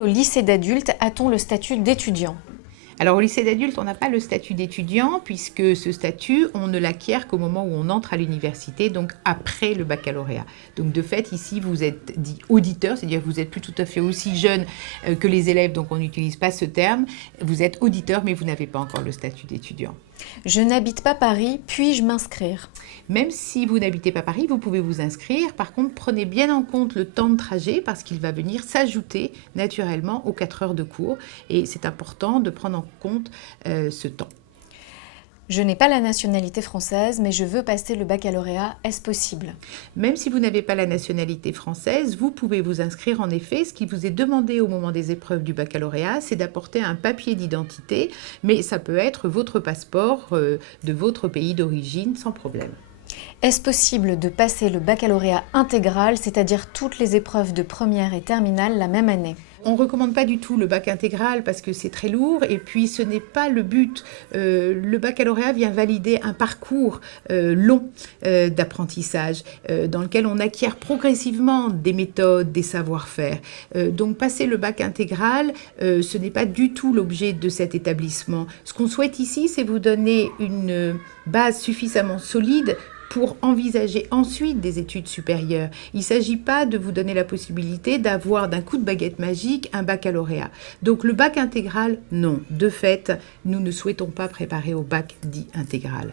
Au lycée d'adultes, a-t-on le statut d'étudiant? Alors au lycée d'adulte, on n'a pas le statut d'étudiant puisque ce statut, on ne l'acquiert qu'au moment où on entre à l'université, donc après le baccalauréat. Donc de fait, ici, vous êtes dit auditeur, c'est-à-dire que vous n'êtes plus tout à fait aussi jeune que les élèves, donc on n'utilise pas ce terme. Vous êtes auditeur, mais vous n'avez pas encore le statut d'étudiant. Je n'habite pas Paris, puis-je m'inscrire? Même si vous n'habitez pas Paris, vous pouvez vous inscrire. Par contre, prenez bien en compte le temps de trajet parce qu'il va venir s'ajouter naturellement aux 4 heures de cours. Et c'est important de prendre en compte ce temps. Je n'ai pas la nationalité française, mais je veux passer le baccalauréat. Est-ce possible? Même si vous n'avez pas la nationalité française, vous pouvez vous inscrire en effet. Ce qui vous est demandé au moment des épreuves du baccalauréat, c'est d'apporter un papier d'identité, mais ça peut être votre passeport de votre pays d'origine sans problème. Est-ce possible de passer le baccalauréat intégral, c'est-à-dire toutes les épreuves de première et terminale la même année? On ne recommande pas du tout le bac intégral parce que c'est très lourd et puis ce n'est pas le but. Le baccalauréat vient valider un parcours long d'apprentissage dans lequel on acquiert progressivement des méthodes, des savoir-faire. Donc passer le bac intégral, ce n'est pas du tout l'objet de cet établissement. Ce qu'on souhaite ici, c'est vous donner une base suffisamment solide pour envisager ensuite des études supérieures. Il ne s'agit pas de vous donner la possibilité d'avoir d'un coup de baguette magique un baccalauréat. Donc le bac intégral, non. De fait, nous ne souhaitons pas préparer au bac dit intégral.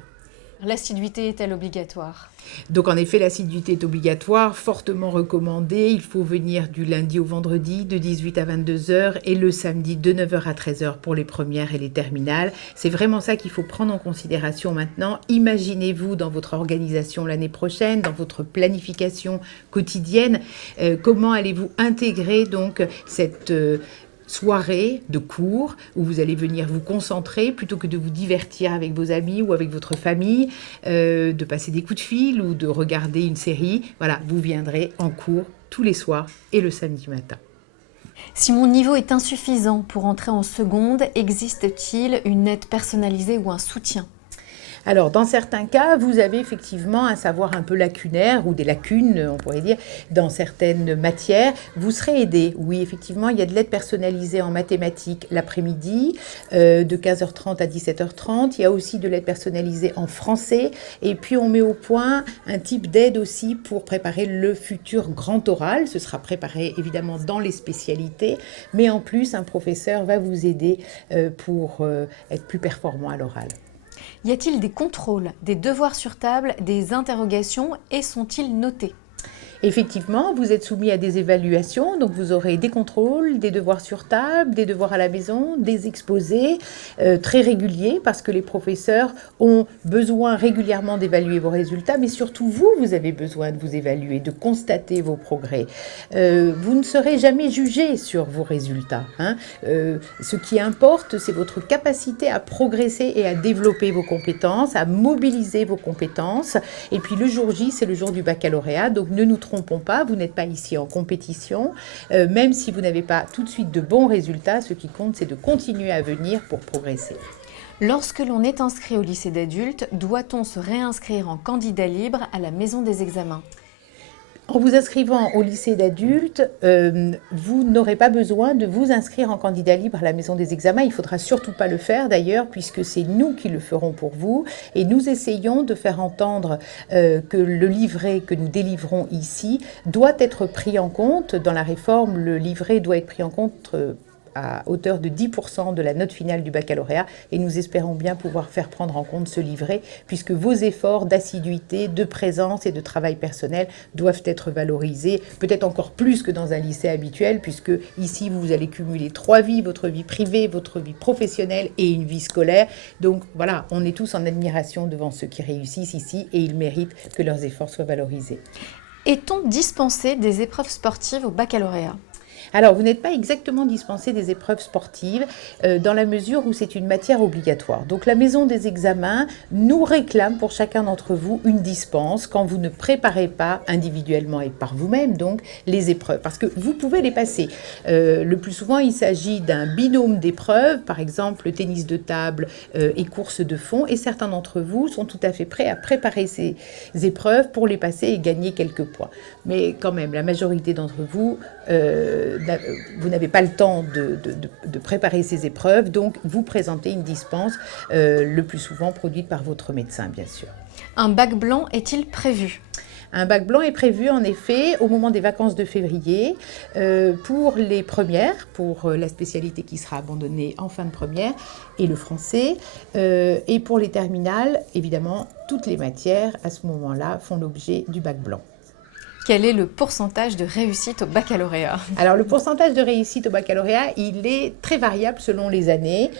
L'assiduité est-elle obligatoire? Donc en effet, l'assiduité est obligatoire, fortement recommandée. Il faut venir du lundi au vendredi de 18 à 22 heures et le samedi de 9 heures à 13 heures pour les premières et les terminales. C'est vraiment ça qu'il faut prendre en considération maintenant. Imaginez-vous dans votre organisation l'année prochaine, dans votre planification quotidienne, comment allez-vous intégrer donc cette soirée de cours où vous allez venir vous concentrer plutôt que de vous divertir avec vos amis ou avec votre famille, de passer des coups de fil ou de regarder une série. Voilà, vous viendrez en cours tous les soirs et le samedi matin. Si mon niveau est insuffisant pour entrer en seconde, existe-t-il une aide personnalisée ou un soutien? Alors, dans certains cas, vous avez effectivement un savoir un peu lacunaire ou des lacunes, on pourrait dire, dans certaines matières. Vous serez aidé. Oui, effectivement, il y a de l'aide personnalisée en mathématiques l'après-midi, de 15h30 à 17h30. Il y a aussi de l'aide personnalisée en français. Et puis, on met au point un type d'aide aussi pour préparer le futur grand oral. Ce sera préparé évidemment dans les spécialités. Mais en plus, un professeur va vous aider pour être plus performant à l'oral. Y a-t-il des contrôles, des devoirs sur table, des interrogations et sont-ils notés? Effectivement, vous êtes soumis à des évaluations, donc vous aurez des contrôles, des devoirs sur table, des devoirs à la maison, des exposés très réguliers parce que les professeurs ont besoin régulièrement d'évaluer vos résultats, mais surtout vous avez besoin de vous évaluer, de constater vos progrès. Vous ne serez jamais jugé sur vos résultats, hein. Ce qui importe, c'est votre capacité à progresser et à développer vos compétences, à mobiliser vos compétences. Et puis le jour J, c'est le jour du baccalauréat, donc ne nous trompons pas, vous n'êtes pas ici en compétition, même si vous n'avez pas tout de suite de bons résultats, ce qui compte c'est de continuer à venir pour progresser. Lorsque l'on est inscrit au lycée d'adultes, doit-on se réinscrire en candidat libre à la maison des examens? En vous inscrivant au lycée d'adultes, vous n'aurez pas besoin de vous inscrire en candidat libre à la maison des examens. Il ne faudra surtout pas le faire d'ailleurs, puisque c'est nous qui le ferons pour vous. Et nous essayons de faire entendre que le livret que nous délivrons ici doit être pris en compte. Dans la réforme, le livret doit être pris en compte à hauteur de 10% de la note finale du baccalauréat et nous espérons bien pouvoir faire prendre en compte ce livret puisque vos efforts d'assiduité, de présence et de travail personnel doivent être valorisés, peut-être encore plus que dans un lycée habituel puisque ici vous allez cumuler 3 vies, votre vie privée, votre vie professionnelle et une vie scolaire. Donc voilà, on est tous en admiration devant ceux qui réussissent ici et ils méritent que leurs efforts soient valorisés. Est-on dispensé des épreuves sportives au baccalauréat? Alors, vous n'êtes pas exactement dispensé des épreuves sportives dans la mesure où c'est une matière obligatoire. Donc, la maison des examens nous réclame pour chacun d'entre vous une dispense quand vous ne préparez pas individuellement et par vous-même donc les épreuves. Parce que vous pouvez les passer. Le plus souvent, il s'agit d'un binôme d'épreuves, par exemple tennis de table et course de fond. Et certains d'entre vous sont tout à fait prêts à préparer ces épreuves pour les passer et gagner quelques points. Mais quand même, la majorité d'entre vous vous n'avez pas le temps de préparer ces épreuves, donc vous présentez une dispense, le plus souvent produite par votre médecin, bien sûr. Un bac blanc est-il prévu ? Un bac blanc est prévu en effet au moment des vacances de février pour les premières, pour la spécialité qui sera abandonnée en fin de première et le français. Et pour les terminales, évidemment, toutes les matières à ce moment-là font l'objet du bac blanc. Quel est le pourcentage de réussite au baccalauréat ? Alors, le pourcentage de réussite au baccalauréat, il est très variable selon les années,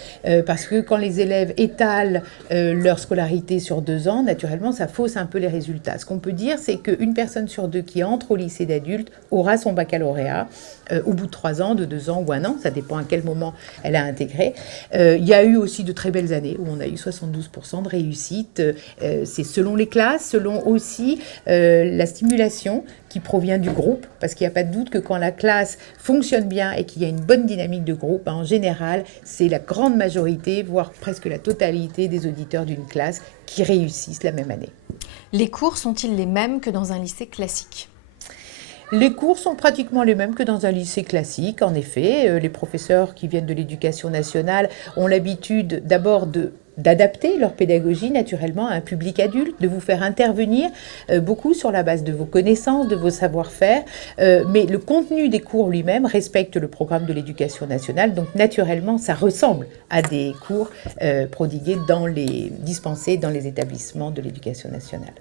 parce que quand les élèves étalent leur scolarité sur 2 ans, naturellement, ça fausse un peu les résultats. Ce qu'on peut dire, c'est qu'une personne sur 2 qui entre au lycée d'adulte aura son baccalauréat au bout de 3 ans, de 2 ans ou 1 an, ça dépend à quel moment elle a intégré. Il y a eu aussi de très belles années où on a eu 72% de réussite. C'est selon les classes, selon aussi la stimulation qui provient du groupe, parce qu'il n'y a pas de doute que quand la classe fonctionne bien et qu'il y a une bonne dynamique de groupe, en général, c'est la grande majorité, voire presque la totalité des auditeurs d'une classe qui réussissent la même année. Les cours sont-ils les mêmes que dans un lycée classique ? Les cours sont pratiquement les mêmes que dans un lycée classique. En effet, les professeurs qui viennent de l'Éducation nationale ont l'habitude d'abord d'adapter leur pédagogie naturellement à un public adulte, de vous faire intervenir beaucoup sur la base de vos connaissances, de vos savoir-faire, mais le contenu des cours lui-même respecte le programme de l'Éducation nationale, donc naturellement ça ressemble à des cours dispensés dans les établissements de l'Éducation nationale.